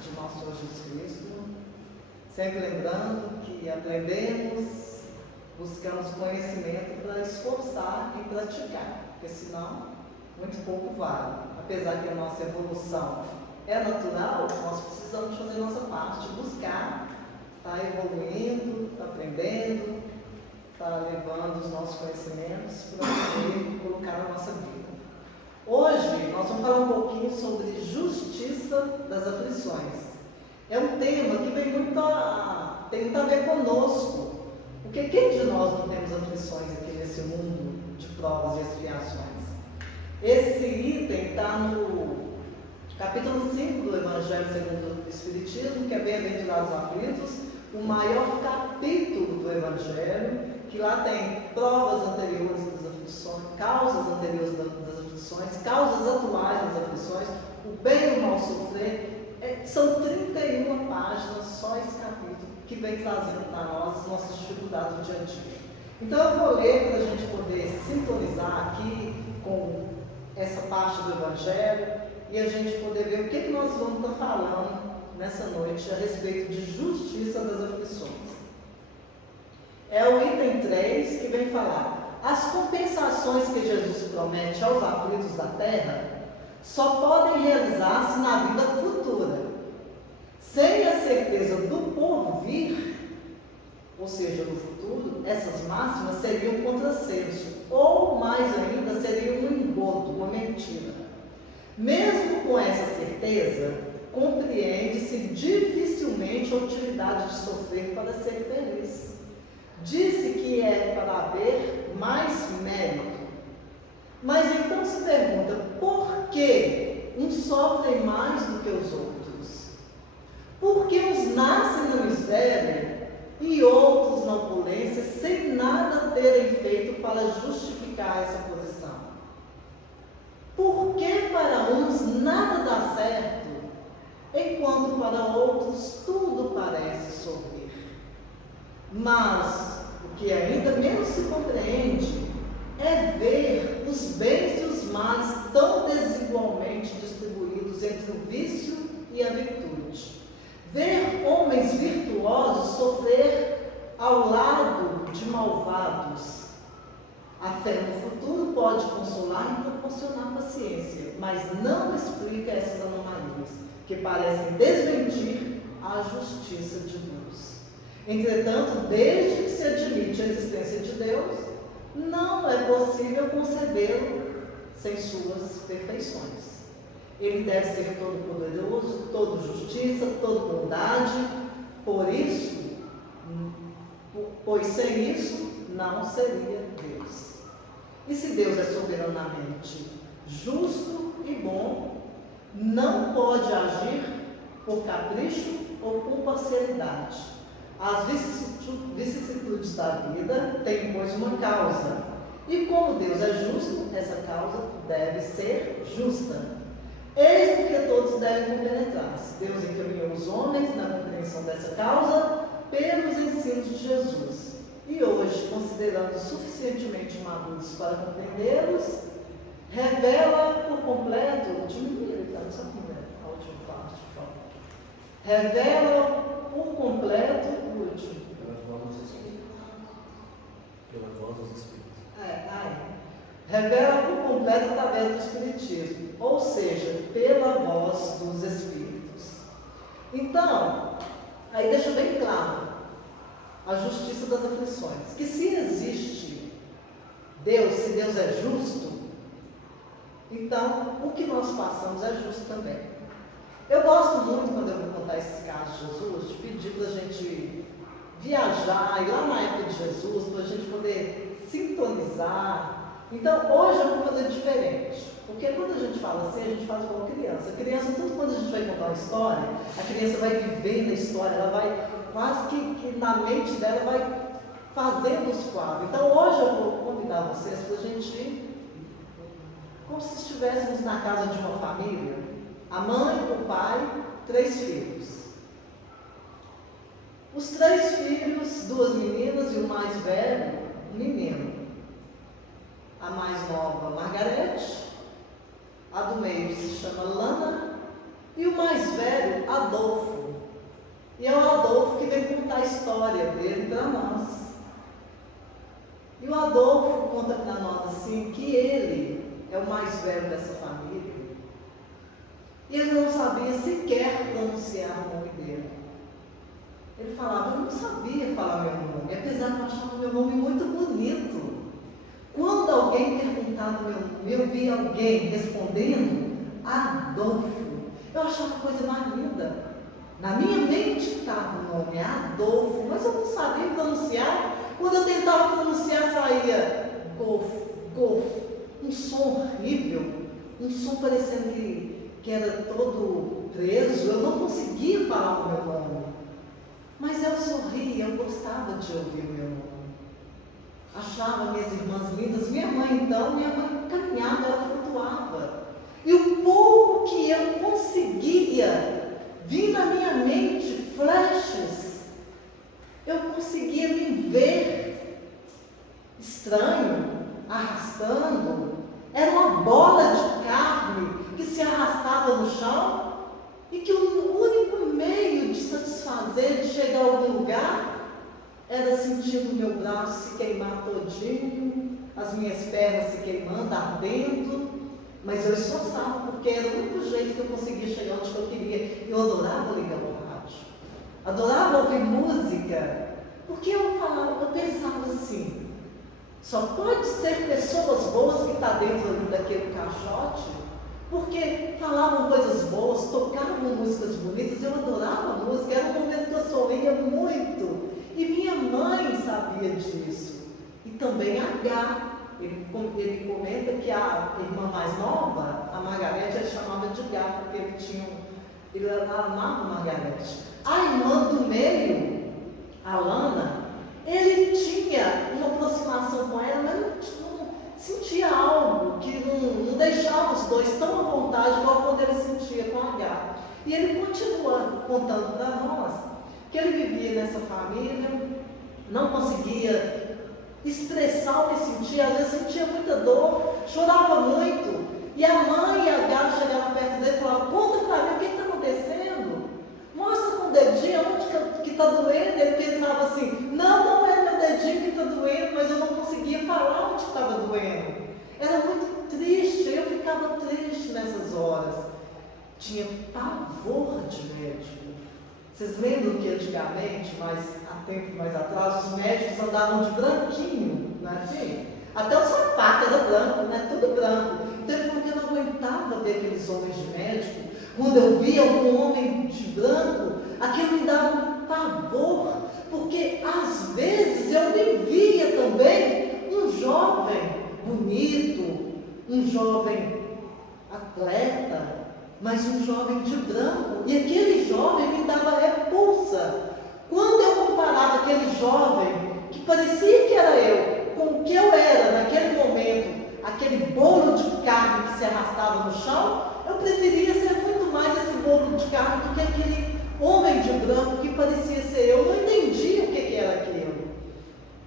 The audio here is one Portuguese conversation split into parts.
de nosso Senhor Jesus Cristo, sempre lembrando que aprendemos, buscamos conhecimento para esforçar e praticar, porque senão muito pouco vale. Apesar que a nossa evolução é natural, nós precisamos fazer nossa parte, buscar, estar evoluindo, aprendendo, estar levando os nossos conhecimentos para poder colocar na nossa vida. Hoje nós vamos falar um pouquinho sobre justiça das aflições. É um tema que tem muito a ver conosco, porque quem de nós não temos aflições aqui nesse mundo de provas e expiações? Esse item está no capítulo 5 do Evangelho segundo o Espiritismo, que é Bem-aventurados aflitos, o maior capítulo do Evangelho, que lá tem provas anteriores das aflições, causas anteriores das aflições, causas atuais das aflições, o bem e o mal sofrer. São 31 páginas só esse capítulo que vem trazendo para nós nossas dificuldades do dia a dia. Então eu vou ler para a gente poder sintonizar aqui com essa parte do Evangelho e a gente poder ver o que nós vamos estar falando nessa noite a respeito de justiça das aflições. É o item 3 que vem falar: as compensações que Jesus promete aos aflitos da terra só podem realizar-se na vida futura. Sem a certeza do porvir, ou seja, no futuro, essas máximas seriam um contrassenso, ou mais ainda, seriam um engodo, uma mentira. Mesmo com essa certeza, compreende-se dificilmente a utilidade de sofrer para ser feliz. Disse que é para haver mais mérito. Mas então se pergunta, por que uns sofrem mais do que os outros? Por que uns nascem na miséria e outros na opulência, sem nada terem feito para justificar essa posição? Por que para uns nada dá certo, enquanto para outros tudo parece sorrir? Mas o que ainda menos se compreende é ver os bens e os males tão desigualmente distribuídos entre o vício e a virtude. Ver homens virtuosos sofrer ao lado de malvados. A fé no futuro pode consolar e proporcionar paciência, mas não explica essas anomalias, que parecem desmentir a justiça de Deus. Entretanto, desde que se admite a existência de Deus, não é possível concebê-lo sem suas perfeições. Ele deve ser todo poderoso, todo justiça, todo bondade. Pois sem isso não seria Deus. E se Deus é soberanamente justo e bom, não pode agir por capricho ou por parcialidade. As vicissitudes da vida têm, pois, uma causa. E como Deus é justo, essa causa deve ser justa. Eis porque todos devem compenetrar-se. Deus encaminhou os homens na compreensão dessa causa pelos ensinos de Jesus. E hoje, considerando suficientemente maduros para compreendê-los, revela por completo, a última parte, por favor. Revela por completo o último. Pela voz dos Espíritos. Revela por completo através do Espiritismo, ou seja, pela voz dos Espíritos. Então, aí deixa bem claro a justiça das aflições, que se existe Deus, se Deus é justo, então o que nós passamos é justo também. Eu gosto muito, quando eu vou contar esses casos de Jesus, de pedir para a gente viajar, ir lá na época de Jesus, para a gente poder sintonizar. Então, hoje eu vou fazer diferente, porque quando a gente fala assim, a gente faz igual criança. A criança, tudo quando a gente vai contar uma história, a criança vai vivendo a história, ela vai quase que na mente dela vai fazendo os quadros. Então, hoje eu vou convidar vocês para a gente ir como se estivéssemos na casa de uma família. A mãe, o pai, 3 filhos. Os 3 filhos, 2 meninas e o mais velho, um menino. A mais nova, Margarete. A do meio se chama Lana. E o mais velho, Adão. Adolfo. E é o Adolfo que vem contar a história dele para nós. E o Adolfo conta para nós assim, que ele é o mais velho dessa família. E ele não sabia sequer pronunciar o nome dele. Ele falava, eu não sabia falar meu nome, apesar de eu achar meu nome muito bonito. Quando alguém perguntava meu nome, eu via alguém respondendo Adolfo. Eu achava a coisa mais linda. Na minha mente estava o nome Adolfo, mas eu não sabia pronunciar. Quando eu tentava pronunciar, saía Golf, um som horrível, um som parecendo que era todo preso. Eu não conseguia falar o meu nome. Mas eu sorria, eu gostava de ouvir o meu nome. Achava minhas irmãs lindas. Minha mãe caminhava, ela flutuava. E o pouco que eu conseguia, vi na minha mente flashes, eu conseguia me ver estranho, arrastando. Era uma bola de carne que se arrastava no chão e que o único meio de satisfazer, de chegar a algum lugar, era sentindo o meu braço se queimar todinho, as minhas pernas se queimando, ardendo, mas eu esforçava, porque era o único jeito que eu conseguia chegar onde eu queria. Eu adorava ligar o rádio, adorava ouvir música, porque eu pensava assim, só pode ser pessoas boas que estão dentro ali daquele caixote, porque falavam coisas boas, tocavam músicas bonitas, eu adorava música, era um momento que eu sorria muito. E minha mãe sabia disso. E também H. Ele comenta que a irmã mais nova, a Margarete, ele chamava de H, porque ele amava a Margarete. A irmã do meio, a Lana, ele tinha uma aproximação com ela, mas não sentia algo que não deixava os dois tão à vontade igual quando ele sentia com a H. E ele continua contando para nós que ele vivia nessa família, não conseguia expressar o que sentia, às vezes sentia muita dor, chorava muito, e a mãe e a H chegavam perto dele e falavam, conta para mim o que está acontecendo, mostra com o dedinho onde que está doendo. Ele pensava assim, não é meu dedinho que está doendo, mas eu não conseguia falar onde estava doendo. Era muito triste, eu ficava triste nessas horas, tinha pavor de médico. Vocês lembram que antigamente, há tempo mais atrás, os médicos andavam de branquinho, não é assim? Até o sapato era branco, né? Tudo branco. Então ele falou que eu não aguentava ver aqueles homens de médico. Quando eu via algum homem de branco, aquilo me dava um pavor, porque às vezes eu me via também um jovem bonito, um jovem atleta, mas um jovem de branco, e aquele jovem me dava repulsa. Quando eu comparava aquele jovem, que parecia que era eu, com o que eu era naquele momento, aquele bolo de carne que se arrastava no chão, eu preferia ser muito mais esse bolo de carne do que aquele homem de branco que parecia ser eu. Eu não entendia o que era aquilo.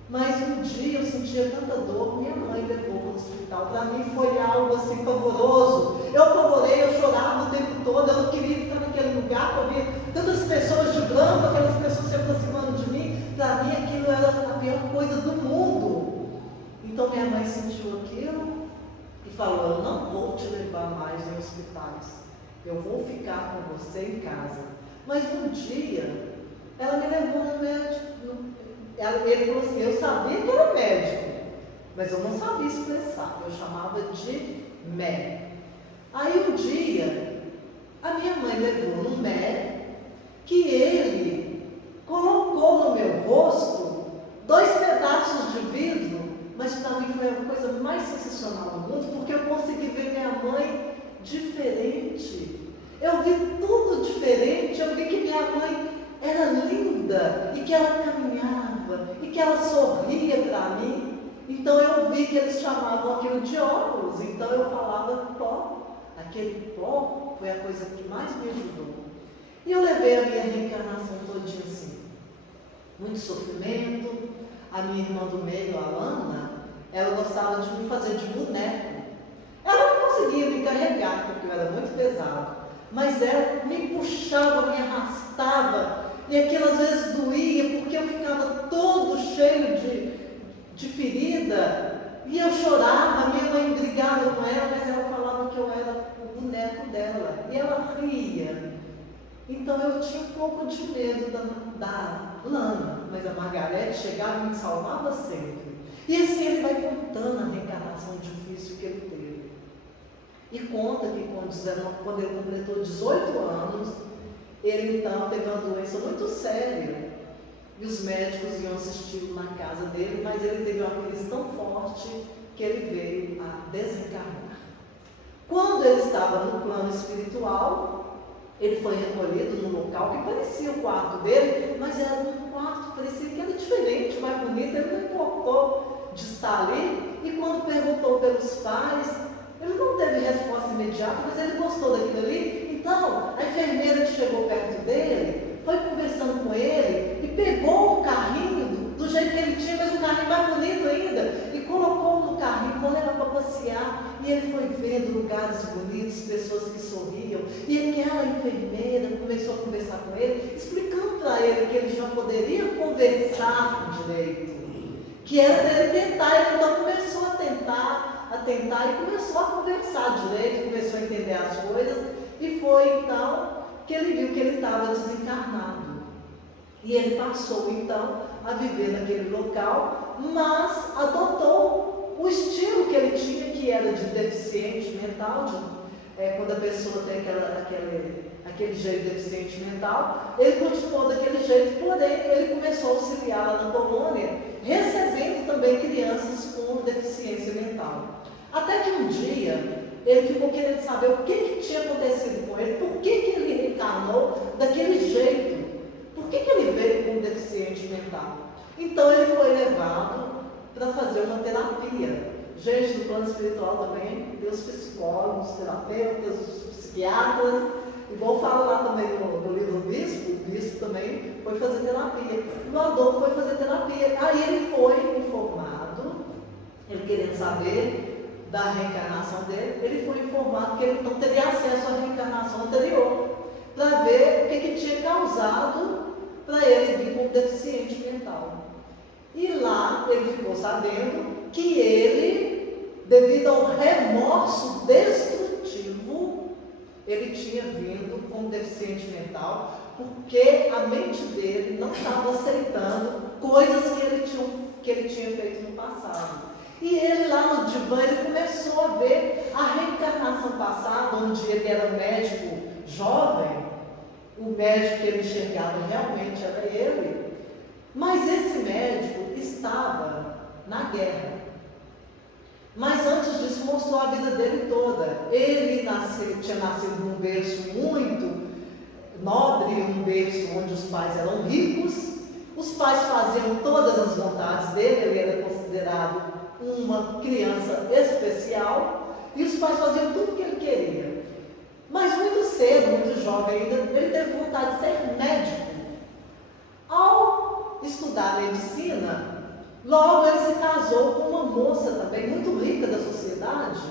Mas um dia eu sentia tanta dor, minha mãe levou para o hospital. Para mim foi algo assim pavoroso. Eu apavorei, eu chorava o tempo todo, eu não queria ficar naquele lugar, porque eu via tantas pessoas de branco, aquelas pessoas se aproximando de mim. Para mim aquilo era a pior coisa do mundo. Então minha mãe sentiu aquilo e falou, eu não vou te levar mais em hospitais, eu vou ficar com você em casa. Mas um dia ela me levou no médico. Ele falou assim, eu sabia que era médico, mas eu não sabia expressar, eu chamava de Mé. Aí um dia, a minha mãe levou no Mé, que ele colocou no meu rosto 2 pedaços de vidro, mas para mim foi a coisa mais sensacional do mundo, porque eu consegui ver minha mãe diferente. Eu vi tudo diferente, eu vi que minha mãe era linda, e que ela caminhava, e que ela sorria para mim. Então eu vi que eles chamavam aquilo de óculos, então eu falava pó. Aquele pó foi a coisa que mais me ajudou. E eu levei a minha reencarnação todinha assim. Muito sofrimento. A minha irmã do meio, a Lana, ela gostava de me fazer de boneco. Ela não conseguia me carregar, porque eu era muito pesado. mas ela me puxava, me arrastava, e aquilo às vezes doía, porque eu ficava todo cheio de ferida, e eu chorava, minha mãe brigava com ela, mas ela falava que eu era o boneco dela, e ela ria. Então eu tinha um pouco de medo da Lana, mas a Margarete chegava e me salvava sempre. E assim ele vai contando a reencarnação difícil que ele teve. E conta que quando ele completou 18 anos, ele então teve uma doença muito séria. E os médicos iam assisti-lo na casa dele, mas ele teve uma crise tão forte que ele veio a desencarnar. Quando ele estava no plano espiritual, ele foi recolhido num local que parecia o quarto dele, mas era um quarto, parecia que era diferente, mais bonito. Ele não importou de estar ali, e quando perguntou pelos pais, ele não teve resposta imediata, mas ele gostou daquilo ali. Então, a enfermeira que chegou perto dele, foi conversando com ele, e pegou o carrinho do jeito que ele tinha, mas um carrinho mais bonito ainda, e colocou no carrinho para levar para passear. E ele foi vendo lugares bonitos, pessoas que sorriam, e aquela enfermeira começou a conversar com ele, explicando para ele que ele já poderia conversar direito, que era dele tentar. Ele então começou a tentar e começou a conversar direito, começou a entender as coisas, e foi então que ele viu que ele estava desencarnado. E ele passou então a viver naquele local, mas adotou o estilo que ele tinha, que era de deficiente mental, quando a pessoa tem aquele jeito deficiente mental, ele continuou daquele jeito, porém ele começou a auxiliar lá na colônia, recebendo também crianças com deficiência mental. Até que um dia ele ficou querendo saber o que tinha acontecido com ele, por que ele reencarnou daquele jeito, por que ele veio com deficiente mental. Então ele foi levado para fazer uma terapia. Gente, no plano espiritual também tem os psicólogos, terapeutas, os psiquiatras, e vou falar lá também no livro do Bispo. O Bispo também foi fazer terapia, o Adolfo foi fazer terapia. Aí ele foi informado, ele querendo saber da reencarnação dele, ele foi informado que ele então teria acesso à reencarnação anterior, para ver o que tinha causado para ele vir com deficiente mental. E lá ele ficou sabendo que ele, devido ao remorso destrutivo, ele tinha vindo com deficiente mental, porque a mente dele não estava aceitando coisas que ele tinha feito no passado. E ele lá no divã, ele começou a ver a reencarnação passada, onde ele era médico jovem, o médico que ele enxergava realmente era ele, mas esse médico estava na guerra. Mas antes disso mostrou a vida dele toda. Ele tinha nascido num berço muito nobre, um berço onde os pais eram ricos, os pais faziam todas as vontades dele, ele era considerado uma criança especial, e os pais faziam tudo o que ele queria. Mas muito cedo, muito jovem ainda, ele teve vontade de ser médico. Ao estudar medicina, logo ele se casou com uma moça também muito rica da sociedade,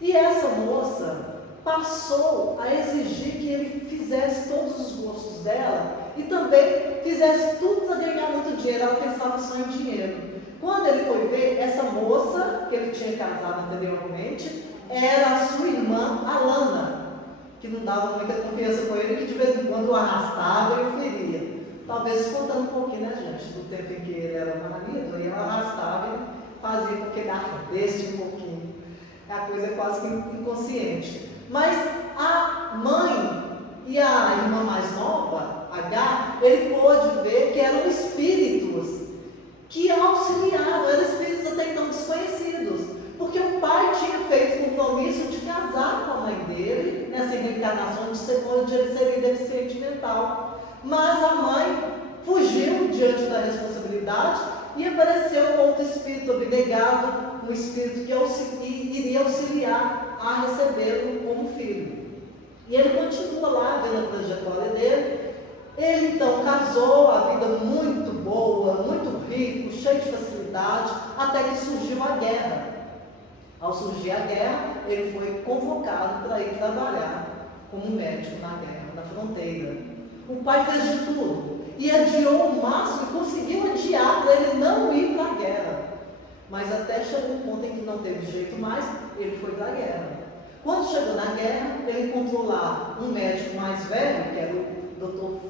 e essa moça passou a exigir que ele fizesse todos os gostos dela e também fizesse tudo para ganhar muito dinheiro. Ela pensava só em dinheiro. Quando ele foi ver, essa moça que ele tinha casado anteriormente era a sua irmã Alana, que não dava muita confiança com ele, que de vez em quando o arrastava e o feria. Talvez contando um pouquinho, né, gente, do tempo em que ele era marido, e ela arrastava e fazia com que ele ardesse um pouquinho. É a coisa quase que inconsciente. Mas a mãe e a irmã mais nova, H, ele pôde ver que eram espíritos que auxiliaram, eram espíritos até então desconhecidos, porque o pai tinha feito compromisso de casar com a mãe dele, nessa reencarnação de ele ser deficiente mental. Mas a mãe fugiu diante da responsabilidade e apareceu um outro espírito abnegado, um espírito que iria auxiliar a recebê-lo como filho. E ele continua lá vendo a trajetória dele. Ele então casou, a vida muito boa, muito rico, cheio de facilidade, até que surgiu a guerra. Ao surgir a guerra, ele foi convocado para ir trabalhar como médico na guerra, na fronteira. O pai fez de tudo e adiou o máximo e conseguiu adiar para ele não ir para a guerra. Mas até chegou um ponto em que não teve jeito mais, ele foi para a guerra. Quando chegou na guerra, ele encontrou lá um médico mais velho, que era o Dr.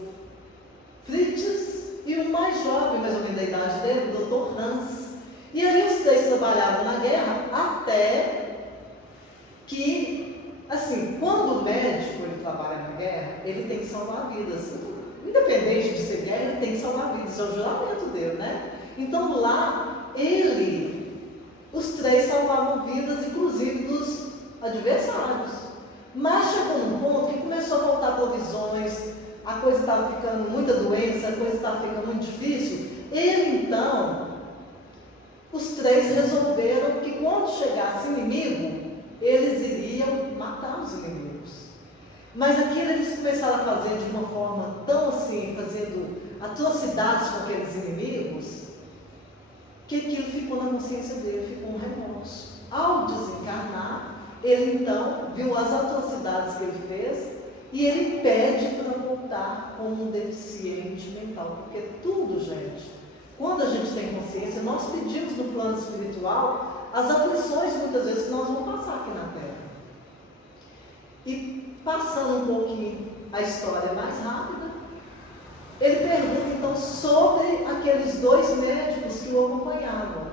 Fritz, e um mais jovem, mais ou menos da idade dele, o Dr. Hans. E ali os três trabalhavam na guerra até que, assim, quando o médico ele trabalha na guerra, ele tem que salvar vidas. Independente de ser guerra, ele tem que salvar vidas, é o juramento dele, né? Então lá, os três salvavam vidas, inclusive dos adversários. Mas chegou um ponto que começou a faltar provisões, a coisa estava ficando, muita doença, a coisa estava ficando muito difícil. Ele então, os três resolveram que quando chegasse inimigo, eles iriam matar os inimigos. Mas aquilo eles começaram a fazer de uma forma tão assim, fazendo atrocidades com aqueles inimigos, que aquilo ficou na consciência dele, ficou um remorso. Ao desencarnar, ele então viu as atrocidades que ele fez e ele pede para voltar como um deficiente mental, porque tudo, gente, quando a gente tem consciência, nós pedimos no plano espiritual as aflições muitas vezes que nós vamos passar aqui na Terra. E passando um pouquinho a história mais rápida, ele pergunta então sobre aqueles dois médicos que o acompanhavam.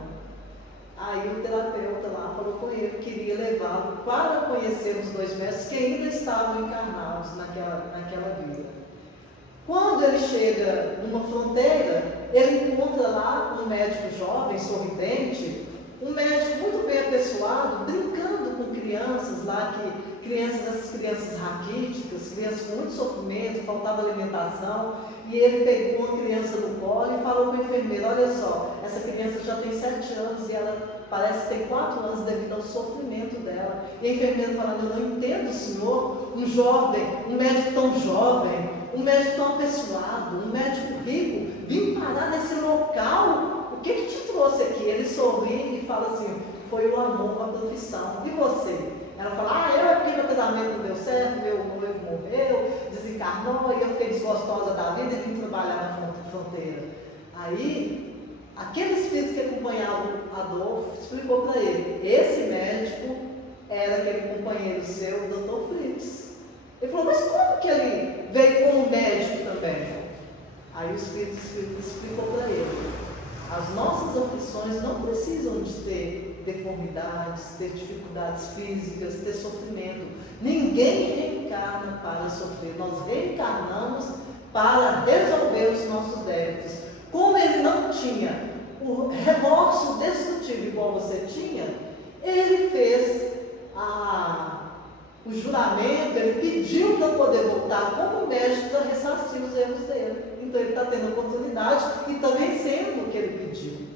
Aí o terapeuta lá falou com ele que queria levá-lo para conhecer os dois médicos que ainda estavam encarnados naquela vida. Quando ele chega numa fronteira, ele encontra lá um médico jovem, sorridente, um médico muito bem apessoado, brincando com crianças lá, essas crianças raquíticas, crianças com muito sofrimento, faltava alimentação, e ele pegou uma criança no colo e falou para a enfermeira: olha só, essa criança já tem 7 anos e ela parece ter 4 anos devido ao sofrimento dela. E a enfermeira falando: eu não entendo, senhor, um jovem, um médico tão jovem, um médico tão apessoado, um médico rico, vim parar nesse local, o que te trouxe aqui? Ele sorri e fala assim: foi o amor à profissão. E você? Ela fala: eu é porque meu casamento não deu certo, meu noivo morreu, desencarnou, e eu fiquei desgostosa da vida e vim trabalhar na fronteira. Aí, aquele espírito que acompanhava Adolfo explicou para ele: esse médico era aquele companheiro seu, o Dr. Fritz. Ele falou: mas como que ele veio como médico também? Aí o espírito explicou para ele: as nossas aflições não precisam de ter deformidades, ter dificuldades físicas, ter sofrimento. Ninguém reencarna para sofrer. Nós reencarnamos para resolver os nossos débitos. Como ele não tinha o remorso destrutivo igual você tinha, ele fez o juramento, ele pediu para poder voltar como médico para ressarcir os erros dele. Então ele está tendo oportunidade e está vencendo o que ele pediu.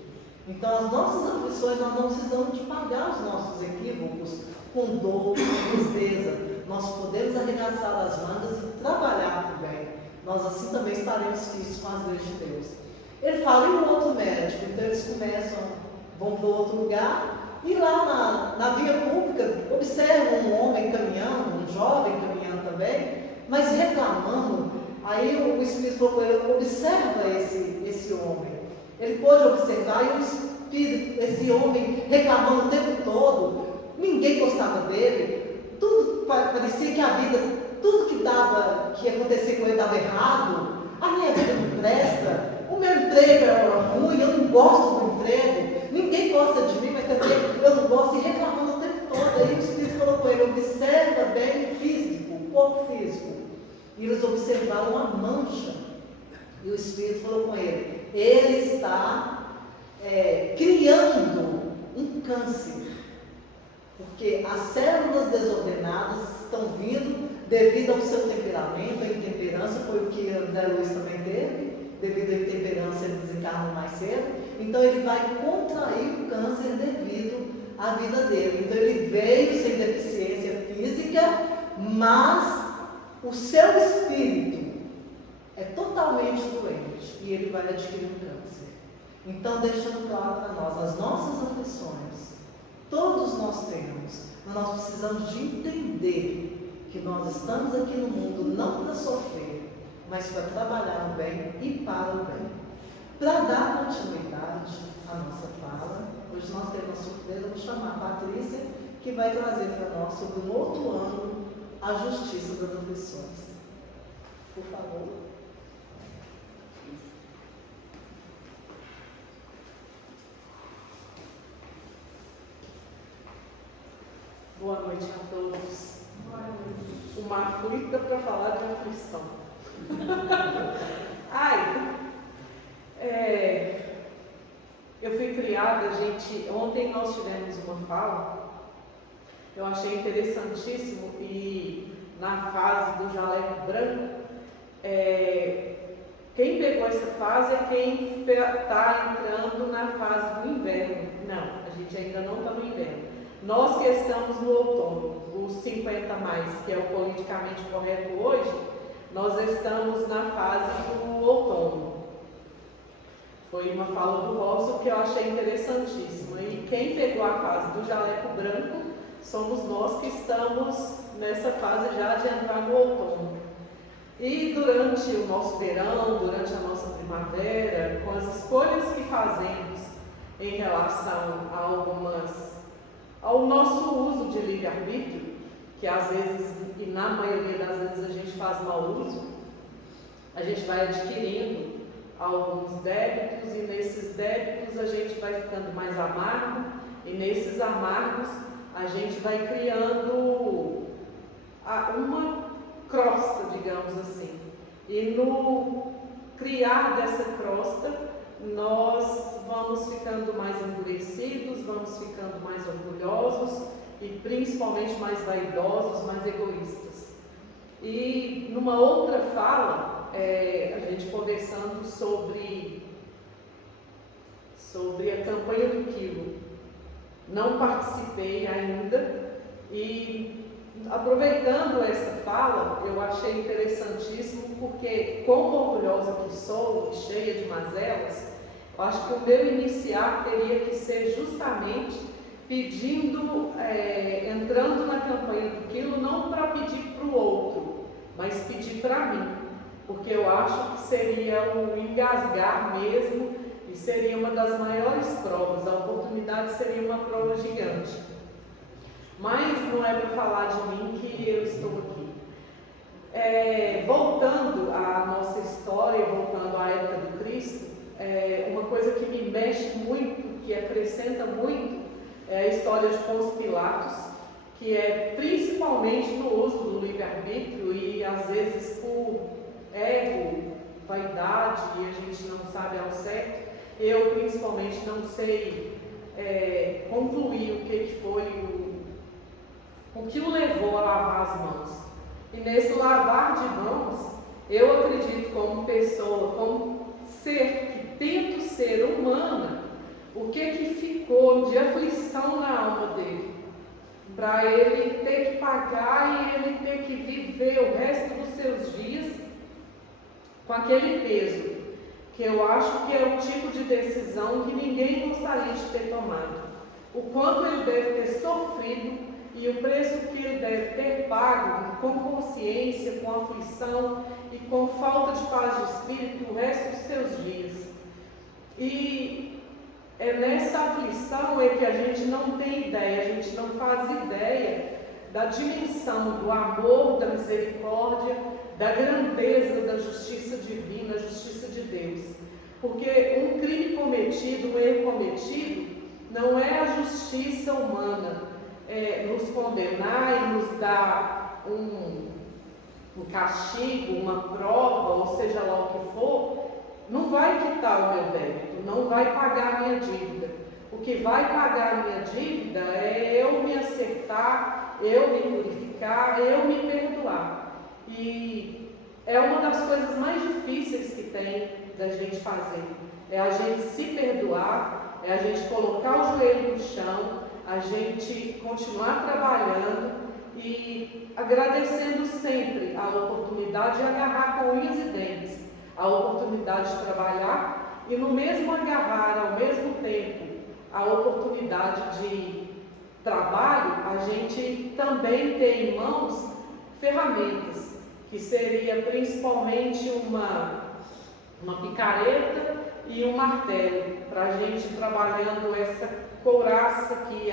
Então as nossas aflições, nós não precisamos de pagar os nossos equívocos com dor, com tristeza. Nós podemos arregaçar as mangas e trabalhar para o bem. Nós assim também estaremos firmes com as leis de Deus. Ele fala: e o outro médico? Então eles vão para outro lugar, e lá na via pública observam um homem caminhando, um jovem caminhando também, mas reclamando. Aí o Espírito falou para ele: observa esse homem. Ele pôde observar, e o Espírito, esse homem reclamando o tempo todo, ninguém gostava dele, tudo parecia que a vida, tudo que acontecia com ele estava errado, a minha vida não presta, o meu emprego era ruim, eu não gosto do emprego, ninguém gosta de mim, mas também eu não gosto, e reclamando o tempo todo. Aí o Espírito falou com ele: observa bem o físico, o corpo físico. E eles observaram a mancha, e o Espírito falou com ele: ele está criando um câncer, porque as células desordenadas estão vindo devido ao seu temperamento, a intemperança. Foi o que André Luiz também teve, devido à intemperança ele desencarna mais cedo. Então ele vai contrair o câncer devido à vida dele. Então ele veio sem deficiência física, mas o seu espírito é totalmente doente e ele vai adquirir um câncer. Então, deixando claro para nós, as nossas aflições, todos nós temos, mas nós precisamos de entender que nós estamos aqui no mundo não para sofrer, mas para trabalhar no bem e para o bem. Para dar continuidade à nossa fala, hoje nós temos uma surpresa, eu vou chamar a Patrícia, que vai trazer para nós sobre um outro ângulo a justiça das aflições. Por favor. Boa noite a todos. Uma aflita para falar de aflição. Eu fui criada, ontem nós tivemos uma fala, eu achei interessantíssimo, e na fase do jaleco branco, quem pegou essa fase é quem está entrando na fase do inverno. Não, a gente ainda não está no inverno. Nós que estamos no outono, os 50 mais, que é o politicamente correto hoje, nós estamos na fase do outono. Foi uma fala do Robson que eu achei interessantíssima. E quem pegou a fase do jaleco branco somos nós que estamos nessa fase já de entrar no outono. E durante o nosso verão, durante a nossa primavera, com as escolhas que fazemos em relação ao nosso uso de livre-arbítrio, que às vezes, e na maioria das vezes a gente faz mau uso, a gente vai adquirindo alguns débitos, e nesses débitos a gente vai ficando mais amargo, e nesses amargos a gente vai criando uma crosta, digamos assim. E no criar dessa crosta, nós vamos ficando mais endurecidos, vamos ficando mais orgulhosos e principalmente mais vaidosos, mais egoístas. E numa outra fala, a gente conversando sobre a campanha do quilo. Não participei ainda, e aproveitando essa fala, eu achei interessantíssimo, porque como orgulhosa que sou e cheia de mazelas, eu acho que o meu iniciar teria que ser justamente pedindo, entrando na campanha do quilo, não para pedir para o outro, mas pedir para mim, porque eu acho que seria um engasgar mesmo, e seria uma das maiores provas, a oportunidade seria uma prova gigante. Mas não é para falar de mim que eu estou aqui. Voltando à nossa história, voltando à época do Cristo, uma coisa que me mexe muito, que acrescenta muito, é a história de Pôncio Pilatos, que é principalmente no uso do livre-arbítrio e às vezes por ego, vaidade, e a gente não sabe ao certo. Eu principalmente não sei concluir o que foi o que o levou a lavar as mãos. E nesse lavar de mãos, eu acredito como pessoa, como ser que tento ser humana, o que ficou de aflição na alma dele, para ele ter que pagar e ele ter que viver o resto dos seus dias com aquele peso, que eu acho que é o tipo de decisão que ninguém gostaria de ter tomado. O quanto ele deve ter sofrido e o preço que ele deve ter pago com consciência, com aflição e com falta de paz de espírito o resto dos seus dias. E é nessa aflição que a gente não tem ideia, a gente não faz ideia da dimensão do amor, da misericórdia, da grandeza da justiça divina, a justiça de Deus. Porque um crime cometido, um erro cometido, não é a justiça humana nos condenar e nos dar um castigo, uma prova, ou seja lá o que for, não vai quitar o meu débito, não vai pagar a minha dívida. O que vai pagar a minha dívida é eu me acertar, eu me purificar, eu me perdoar. E é uma das coisas mais difíceis que tem da gente fazer. É a gente se perdoar, é a gente colocar o joelho no chão, a gente continuar trabalhando e agradecendo sempre a oportunidade de agarrar com unhas e dentes, a oportunidade de trabalhar e no mesmo agarrar, ao mesmo tempo, a oportunidade de trabalho, a gente também ter em mãos ferramentas, que seria principalmente uma picareta e um martelo, para a gente trabalhando essa couraça que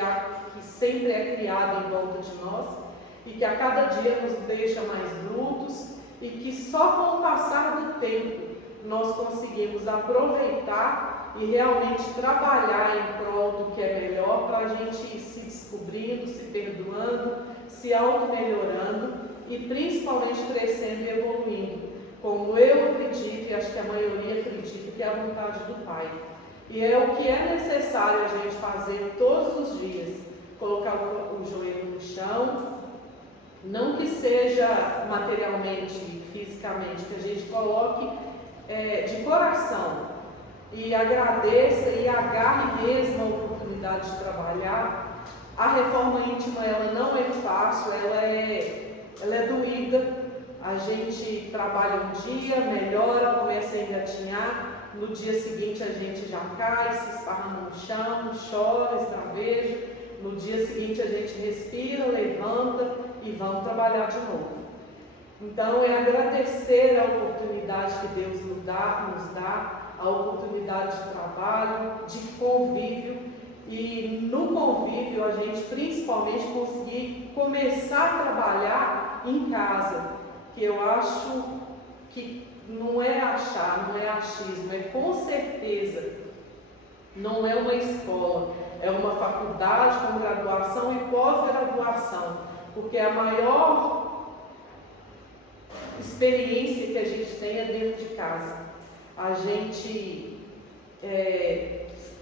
sempre é criada em volta de nós e que a cada dia nos deixa mais brutos e que só com o passar do tempo nós conseguimos aproveitar e realmente trabalhar em prol do que é melhor, para a gente ir se descobrindo, se perdoando, se auto-melhorando e principalmente crescendo e evoluindo, como eu acredito e acho que a maioria acredita que é a vontade do Pai. E é o que é necessário a gente fazer todos os dias, colocar o joelho no chão, não que seja materialmente, fisicamente, que a gente coloque de coração e agradeça e agarre mesmo a oportunidade de trabalhar. A reforma íntima ela não é fácil, ela é doída. A gente trabalha um dia, melhora, começa a engatinhar, no dia seguinte a gente já cai, se esparrama no chão, chora, esbraveja, no dia seguinte a gente respira, levanta e vamos trabalhar de novo. Então é agradecer a oportunidade que Deus nos dá, a oportunidade de trabalho, de convívio, e no convívio a gente principalmente conseguir começar a trabalhar em casa, que eu acho que não é achar, não é achismo, é com certeza, não é uma escola, é uma faculdade com graduação e pós-graduação, porque a maior experiência que a gente tem é dentro de casa. A gente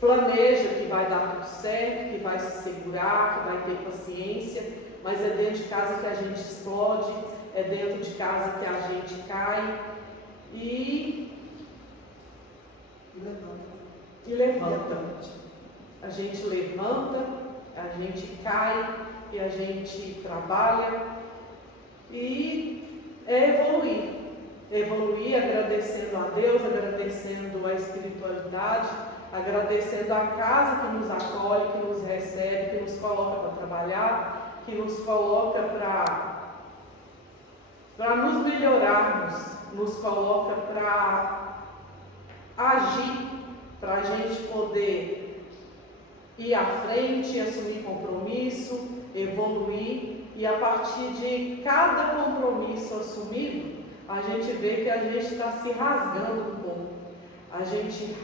planeja que vai dar tudo certo, que vai se segurar, que vai ter paciência, mas é dentro de casa que a gente explode, é dentro de casa que a gente cai e levanta. A gente levanta, a gente cai e a gente trabalha e evoluir agradecendo a Deus, agradecendo a espiritualidade, agradecendo a casa que nos acolhe, que nos recebe, que nos coloca para trabalhar, que nos coloca para nos melhorarmos, nos coloca para agir, para a gente poder ir à frente, assumir compromisso, evoluir, e a partir de cada compromisso assumido, a gente vê que a gente está se rasgando um pouco. A gente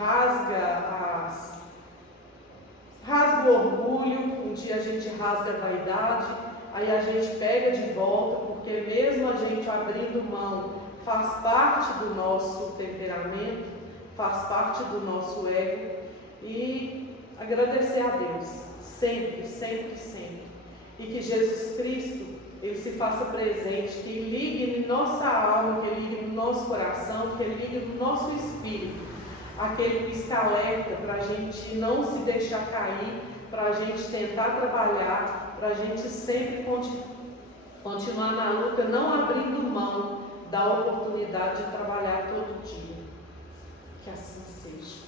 rasga o orgulho, um dia a gente rasga a vaidade, aí a gente pega de volta, porque mesmo a gente abrindo mão, faz parte do nosso temperamento, faz parte do nosso ego, e agradecer a Deus, sempre, sempre, sempre. E que Jesus Cristo, Ele se faça presente, que ligue em nossa alma, que ligue no nosso coração, que ligue no nosso espírito, aquele pisca-alerta para a gente não se deixar cair, para a gente tentar trabalhar, para a gente sempre continuar na luta, não abrindo mão da oportunidade de trabalhar todo dia. Que assim seja.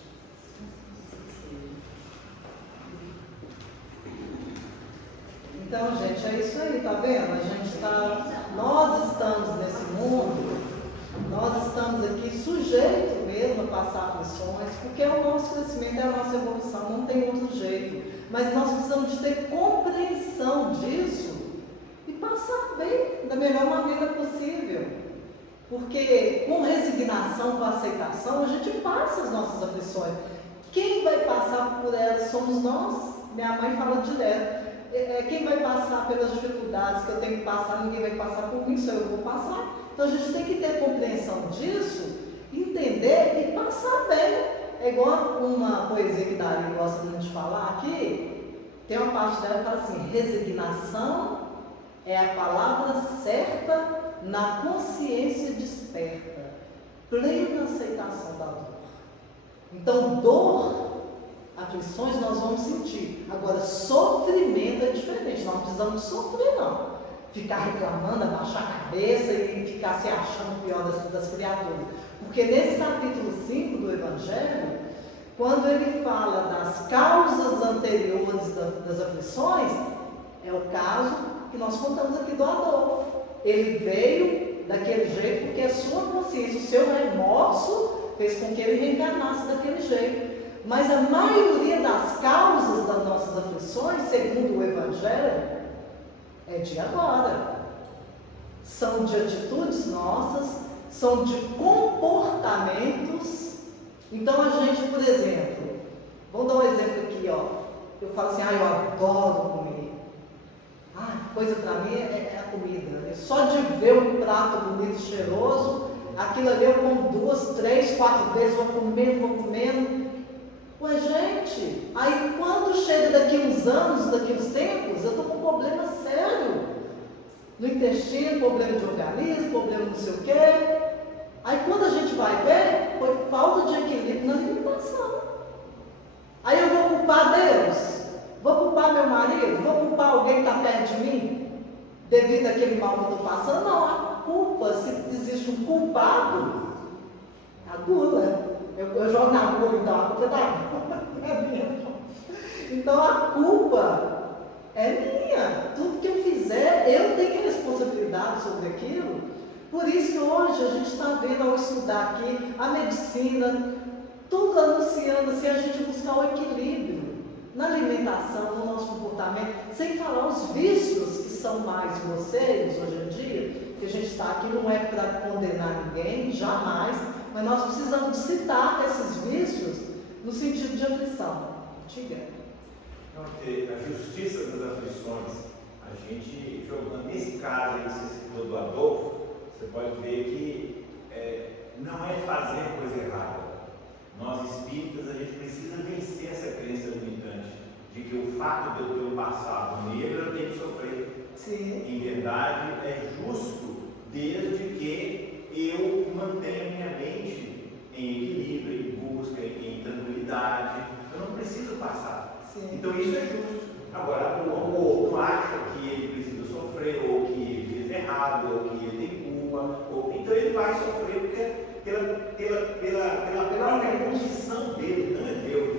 Então, gente, é isso aí, tá vendo? Nós estamos nesse mundo, nós estamos aqui sujeitos mesmo a passar aflições, porque é o nosso crescimento, é a nossa evolução, não tem outro jeito. Mas nós precisamos de ter compreensão disso e passar bem, da melhor maneira possível. Porque com resignação, com aceitação, a gente passa as nossas aflições. Quem vai passar por elas somos nós. Minha mãe fala direto. Quem vai passar pelas dificuldades que eu tenho que passar, ninguém vai passar por mim, só eu vou passar. Então a gente tem que ter compreensão disso, entender e passar bem. É igual uma poesia que Dari gosta de falar aqui, tem uma parte dela que fala assim: resignação é a palavra certa na consciência desperta, plena aceitação da dor. Então dor, aflições nós vamos sentir. Agora, sofrimento é diferente. Nós não precisamos sofrer, não. Ficar reclamando, abaixar a cabeça e ficar se achando o pior das criaturas. Porque nesse capítulo 5 do Evangelho, quando ele fala das causas anteriores das aflições, é o caso que nós contamos aqui do Adolfo. Ele veio daquele jeito porque a sua consciência, o seu remorso fez com que ele reencarnasse daquele jeito. Mas a maioria das causas das nossas aflições, segundo o Evangelho, é de agora. São de atitudes nossas, são de comportamentos. Então a gente, por exemplo, vamos dar um exemplo aqui, ó. Eu falo assim, eu adoro comer. Coisa para mim é a comida. Só de ver um prato bonito, cheiroso, aquilo ali eu como 2, 3, 4 vezes, vou comendo. Ué, gente, aí quando chega daqui uns anos, daqui uns tempos, eu estou com um problema sério. No intestino, problema de organismo, problema não sei o quê. Aí quando a gente vai ver, foi falta de equilíbrio na alimentação. Aí eu vou culpar Deus? Vou culpar meu marido? Vou culpar alguém que está perto de mim? Devido àquele mal que eu estou passando? Não, a culpa, se existe um culpado, a gula. Eu jogo na gula, então a culpa é da gula. Então a culpa é minha. Tudo que eu fizer, eu tenho responsabilidade sobre aquilo. Por isso que hoje a gente está vendo, ao estudar aqui, a medicina, tudo anunciando assim, a gente buscar o equilíbrio na alimentação, no nosso comportamento, sem falar os vícios que são mais grosseiros hoje em dia, que a gente está aqui não é para condenar ninguém, jamais, mas nós precisamos citar esses vícios no sentido de aflição. Diga. A justiça das aflições, a gente jogando nesse caso aí que você citou do Adolfo, você pode ver que não é fazer coisa errada. Nós espíritas, a gente precisa vencer essa crença limitante de que o fato de eu ter um passado negro eu tenho que sofrer. Sim. Em verdade, é justo desde que eu mantenha minha mente em equilíbrio, em busca, em tranquilidade. Eu não preciso passar. Sim. Então isso é justo. Agora, o outro acha que ele precisa sofrer, ou que ele fez errado, ou que ele tem culpa, então ele vai sofrer porque pela própria condição dele, não é Deus.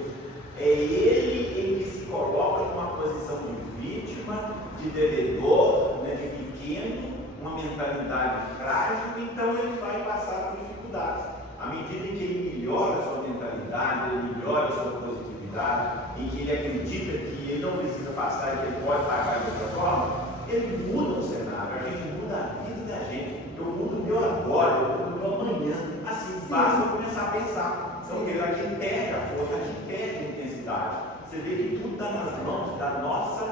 É ele em que se coloca numa posição de vítima, de devedor, né, de pequeno, uma mentalidade frágil, então ele vai passar por dificuldades. À medida em que ele melhora a sua mentalidade, ele melhora a sua positividade, em que ele acredita que ele não precisa passar e que ele pode pagar de outra forma, ele muda o cenário, a gente muda a vida da gente. Eu mudo o meu agora, eu mudo o meu amanhã. Assim, basta começar a pensar. Então, porque aqui perde a força, aqui perde a intensidade. Você vê que tudo está nas mãos da nossa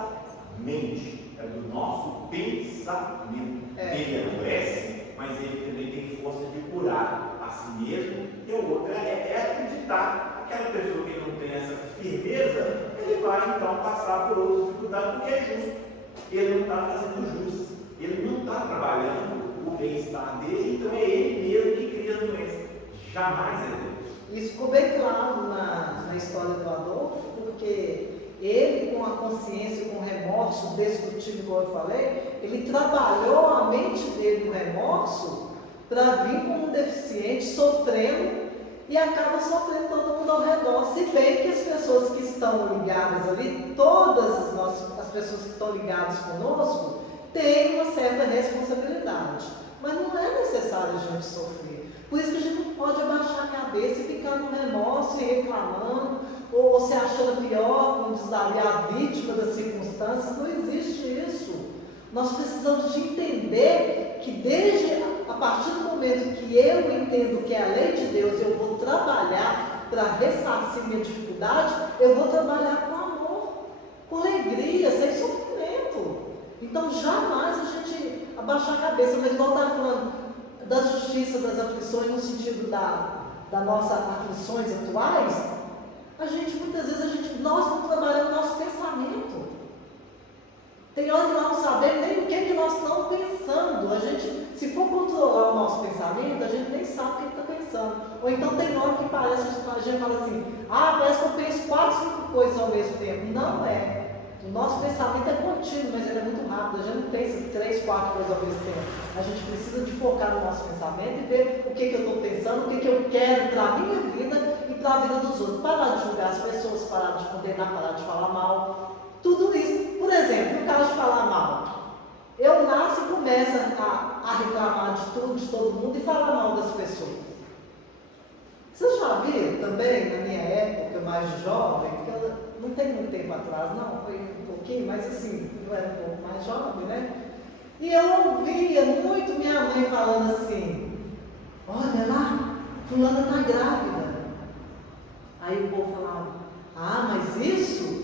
mente, é do nosso pensamento. Ele adoece, mas ele também tem força de curar a si mesmo. E a outra é acreditar. Aquela pessoa que não tem essa firmeza, ele vai então passar por outras dificuldades, porque é justo. Ele não está fazendo jus, ele não está trabalhando o bem-estar dele, então é ele mesmo que cria a doença. Jamais é Deus. Isso ficou bem claro na história do Adolfo, porque ele, com a consciência, com o remorso destrutivo, como eu falei, ele trabalhou a mente dele no remorso para vir como um deficiente, sofrendo, e acaba sofrendo todo mundo ao redor. Se bem que as pessoas que estão ligadas ali, todas as pessoas que estão ligadas conosco, têm uma certa responsabilidade. Mas não é necessário a gente sofrer. Por isso que a gente não pode abaixar a cabeça e ficar no remorso e reclamando, ou se achando pior, como diz ali, a vítima das circunstâncias. Não existe isso. Nós precisamos de entender que desde a partir do momento que eu entendo que é a lei de Deus, eu vou trabalhar para ressarcir minha dificuldade, eu vou trabalhar com amor, com alegria, sem sofrimento. Então jamais a gente abaixar a cabeça, mas igual estava falando da justiça das aflições no sentido das nossas aflições atuais, a gente muitas vezes nós não trabalhamos o nosso pensamento. Tem hora que nós não sabemos nem o que nós estamos pensando. A gente, se for controlar o nosso pensamento, a gente nem sabe o que está pensando. Ou então tem hora que parece, a gente fala assim, parece que eu penso 4, 5 coisas ao mesmo tempo. Não é. O nosso pensamento é contínuo, mas ele é muito rápido. A gente não pensa 3, 4 coisas ao mesmo tempo. A gente precisa de focar no nosso pensamento e ver o que eu estou pensando, o que eu quero para a minha vida e para a vida dos outros. Parar de julgar as pessoas, parar de condenar, parar de falar mal. Tudo isso. Por exemplo, no caso de falar mal, eu nasço e começo começa a reclamar de tudo, de todo mundo e falar mal das pessoas. Vocês já viram também, na minha época mais jovem, que eu não tem muito tempo atrás, não, foi um pouquinho, mas assim, eu era um pouco mais jovem, né? E eu ouvia muito minha mãe falando assim, olha lá, fulana está grávida. Aí o povo falava, ah, mas isso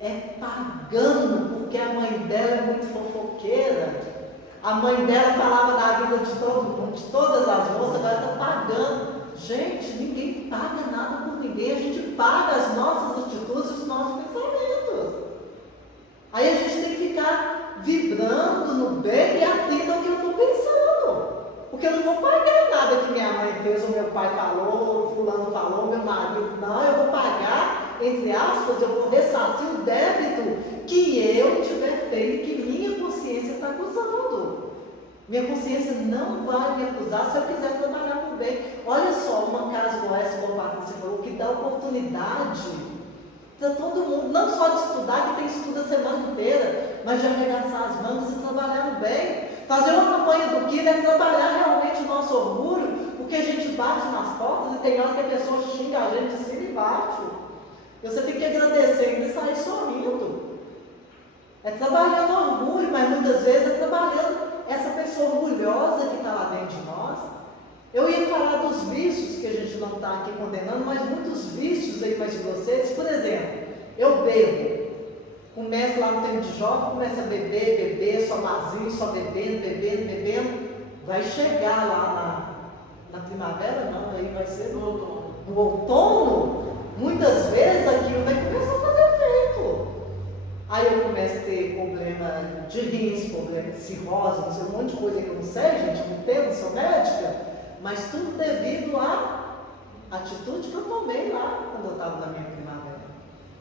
é pagano, porque a mãe dela é muito fofoqueira. A mãe dela falava da vida de todo mundo, de todas as moças, agora está pagando. Gente, ninguém paga nada por ninguém, a gente paga as nossas atitudes e os nossos pensamentos. Aí a gente tem que ficar vibrando no bem e atento ao que eu estou pensando. Porque eu não vou pagar nada que minha mãe fez, ou meu pai falou, fulano falou, meu marido. Não, eu vou pagar, entre aspas, eu vou ressarcir o débito que eu tiver feito, que minha consciência está acusando. Minha consciência não vai me acusar se eu quiser trabalhar com o bem. Olha só, uma casa como essa, como a Patrícia falou, que dá oportunidade para todo mundo, não só de estudar, que tem estudo a semana inteira, mas de arregaçar as mangas e trabalhar no bem. Fazer uma campanha do Quilo é trabalhar realmente o nosso orgulho, porque a gente bate nas portas e tem hora que a pessoa xinga a gente de cima e baixo. Você tem que agradecer e sair sorrindo. É trabalhando orgulho, mas muitas vezes é trabalhando essa pessoa orgulhosa que está lá dentro de nós. Eu ia falar dos vícios, que a gente não está aqui condenando, mas muitos vícios aí mais de vocês. Por exemplo, eu bebo. Começo lá no tempo de jovem, começa a beber, só vazio, só bebendo. Vai chegar lá na primavera, não, aí vai ser no outono. No outono, muitas vezes aquilo vai começar a fazer efeito. Aí eu começo a ter problema de rins, problema de cirrose, não sei, um monte de coisa que eu não sei, gente, não entendo, sou médica, mas tudo devido à atitude que eu tomei lá quando eu estava na minha primavera.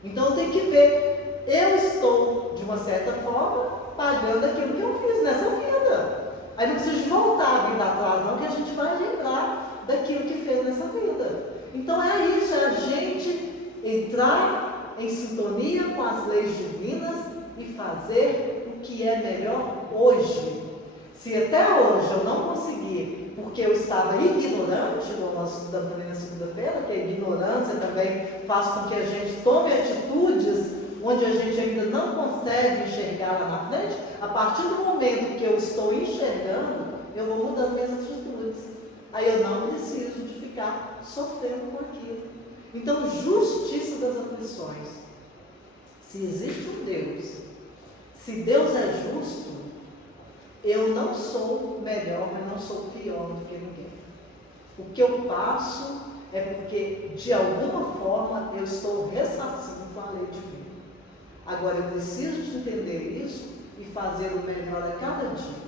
Então eu tenho que ver. Eu estou, de uma certa forma, pagando aquilo que eu fiz nessa vida. Aí não precisa de voltar a vida atrás, não, que a gente vai lembrar daquilo que fez nessa vida. Então é isso, é a gente entrar em sintonia com as leis divinas e fazer o que é melhor hoje. Se até hoje eu não consegui, porque eu estava ignorante, como nós estudamos também na segunda-feira, que a ignorância também faz com que a gente tome atitudes onde a gente ainda não consegue enxergar lá na frente. A partir do momento que eu estou enxergando, eu vou mudando minhas atitudes. Aí eu não preciso de ficar sofrendo com aquilo. Então, justiça das aflições. Se existe um Deus, se Deus é justo, eu não sou melhor, mas não sou pior do que ninguém. O que eu passo é porque, de alguma forma, eu estou ressarcindo com a lei divina. Agora, eu preciso de entender isso e fazer o melhor a cada dia,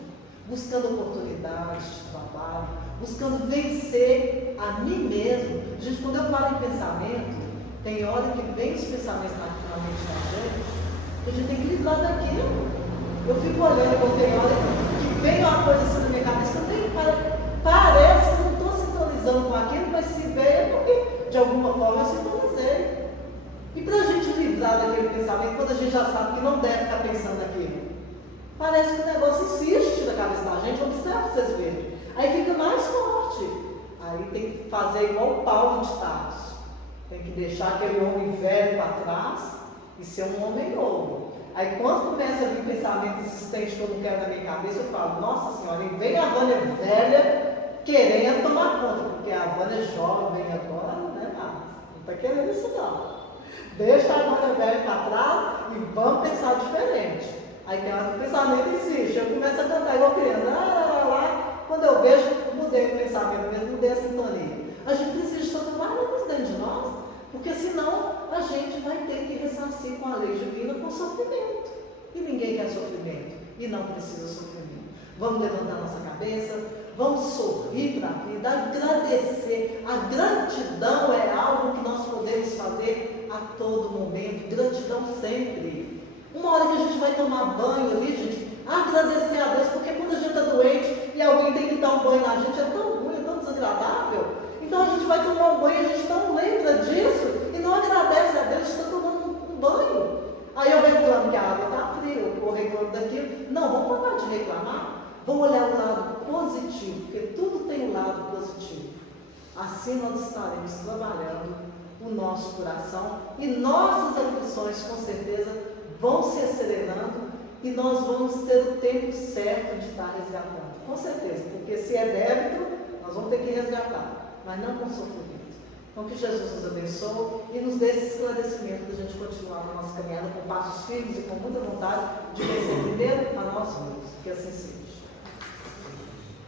buscando oportunidades de trabalho, buscando vencer a mim mesmo. Gente, quando eu falo em pensamento, tem hora que vem os pensamentos na mente da gente, que a gente tem que livrar daquilo. Eu fico olhando, eu tenho hora que vem uma coisa assim na minha cabeça, que eu tenho, parece que eu não estou sintonizando com aquilo, mas se veio é porque, de alguma forma, eu sintonizei. E para a gente livrar daquele pensamento, quando a gente já sabe que não deve estar pensando naquilo, parece que o negócio insiste na cabeça da gente, observa vocês verem. Aí fica mais forte. Aí tem que fazer igual o Paulo de Tarso. Tem que deixar aquele homem velho para trás e ser um homem novo. Aí quando começa a vir pensamento insistente que eu não quero na minha cabeça, eu falo, nossa senhora, e vem a Vânia velha querendo tomar conta, porque a Vânia jovem agora, né, não está querendo isso não. Deixa a Vânia velha para trás e vamos pensar diferente. Aí tem hora que o pensamento insiste, eu começo a cantar igual criança, lá. Quando eu vejo, mudei o pensamento mesmo, mudei a sintonia. A gente precisa de transformar isso dentro de nós, porque senão a gente vai ter que ressarcir com a lei divina com sofrimento. E ninguém quer sofrimento, e não precisa sofrimento. Vamos levantar nossa cabeça, vamos sorrir para a vida, agradecer. A gratidão é algo que nós podemos fazer a todo momento, gratidão sempre. Uma hora que a gente vai tomar banho ali, gente, agradecer a Deus, porque quando a gente está doente e alguém tem que dar um banho na gente, é tão ruim, é tão desagradável. Então a gente vai tomar um banho, a gente não lembra disso e não agradece a Deus, está tomando um banho. Aí eu reclamo que a água está fria, eu reclamo daquilo. Não, vamos parar de reclamar. vou olhar o lado positivo, porque tudo tem um lado positivo. Assim nós estaremos trabalhando o nosso coração e nossas aflições com certeza vão se acelerando e nós vamos ter o tempo certo de estar resgatando. Com certeza, porque se é débito, nós vamos ter que resgatar, mas não com sofrimento. Então que Jesus nos abençoe e nos dê esse esclarecimento para a gente continuar na nossa caminhada com passos firmes e com muita vontade de vencer primeiro a nós mesmos. Que assim seja.